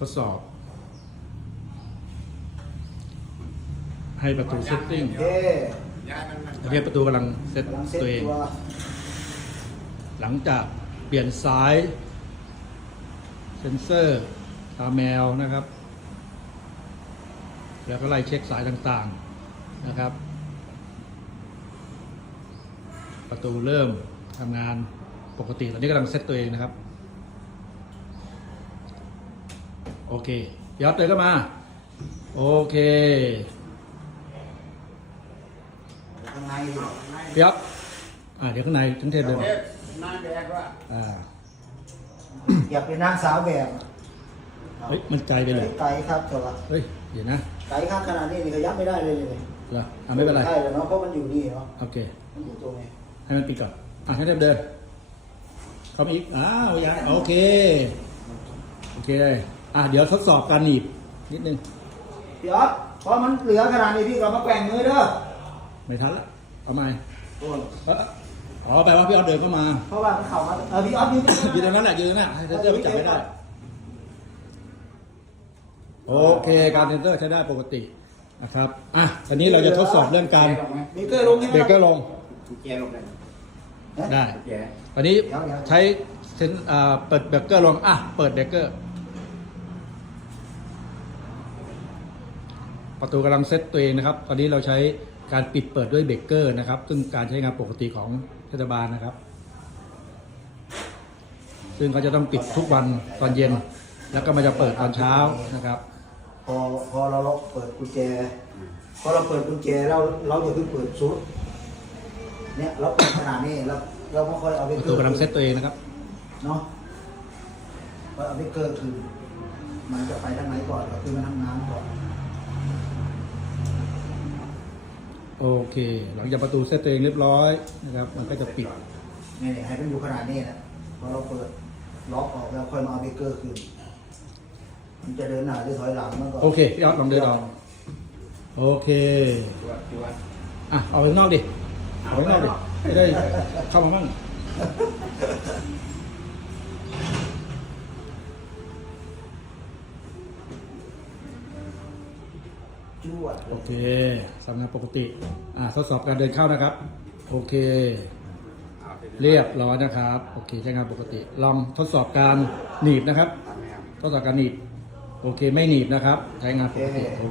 ทดสอบ ให้ประตูเซตติ้งโอเคย้ายมันมันตอนนี้ประตูกำลังเซตกำลังเซ็ตตัวเอง ตัวหลังจากเปลี่ยนซ้ายเซนเซอร์ตาแมวนะครับ แล้วก็ไล่เช็คสายต่างๆนะครับ ประตูเริ่มทำงานปกติตอนนี้กำลังเซตตัวเองนะครับ โอเคยอดเลยก็มา โอเคข้างในพี่ยับอ่าเดี๋ยวข้างในทั้งเทศเลยเอ๊ะหน้าแดงว่าอ่าอยากเป็นนางสาวแบบเฮ้ยมันไกลไปเลยไกลครับแต่ว่าเฮ้ยเดี๋ยวนะไกลครับขนาดนี้นี่ขยับไม่ได้เลยเลยเหรออ่าไม่เป็นไรใช่แล้วเนาะเพราะมันอยู่นี่เนาะโอเคมันอยู่ตรงนี้ให้มันปิดก่อนอะให้เดินเดินเข้ามาอีกอ้าวยังโอเคโอเคเลย อะเดี๋ยวทดสอบการหนีบนิดนึงพี่อ๊อฟเพราะมันเหลือขนาดนี้พี่ก็มาแกว่งมือเด้อไม่ทันละเอาใหม่โอ้ยเอ้ออ๋อแปลว่าพี่ออฟเดินเข้ามา เพราะว่ามันเข่ามาเออพี่อ๊อฟยืนยืนตรงนั้นแหละยืนตรงนั้นแหละให้เซนเซอร์ไม่จับไม่ได้ โอเค การเซนเซอร์ใช้ได้ปกตินะครับอะตอนนี้เราจะทดสอบเรื่องการมีเกอร์ลงใช่ไหมเบรกเกอร์ลงกุญแจลงได้ได้ กุญแจตอนนี้เดี๋ยวเดี๋ยวใช้เซนอ่าเปิดเบรกเกอร์ลงอะเปิดเบรกเกอร์ ประตูกำลังเซตตัวเองนะครับ ตอนนี้เราใช้การปิดเปิดด้วยเบรกเกอร์นะครับ ซึ่งการใช้งานปกติของเทศบาลนะครับ ซึ่งเขาจะต้องปิดทุกวันตอนเย็น แล้วก็มาจะเปิดตอนเช้านะครับ พอพอเราล็อกเปิดกุญแจ พอเราเปิดกุญแจเราเราจะเพิ่งเปิดชุดเนี่ยเราเปิดขนาดนี้เราเราก็ค่อยเอาไปประตูกำลังเซตตัวเองนะครับ เนาะพอเอาไปเกอร์คือมันจะไปทางไหนก่อนก็คือมันทำงานก่อน โอเค หลังจากประตูเซตตัวเองเรียบร้อยนะครับ มันก็จะปิดนี่ให้มันอยู่ขนาดนี้นะพอเราเปิดล็อกออกแล้วค่อยมาเอาไปเกอร์คืนมันจะเดินหน้าหรือถอยหลังมันก็โอเคพี่ออสลองเดินออกโอเคตัวตัวอะออกไปข้างนอกดิออกไปข้างนอกดิไม่ได้เข้ามาบ้าง จวดโอเคสำงานปกติ อะทดสอบการเดินเข้านะครับ โอเค เอาไปเรียบร้อยนะครับ โอเคใช้งานปกติ ลองทดสอบการหนีบนะครับตามแนวทดสอบการหนีบ โอเคไม่หนีบนะครับ ใช้งานปกติโอเค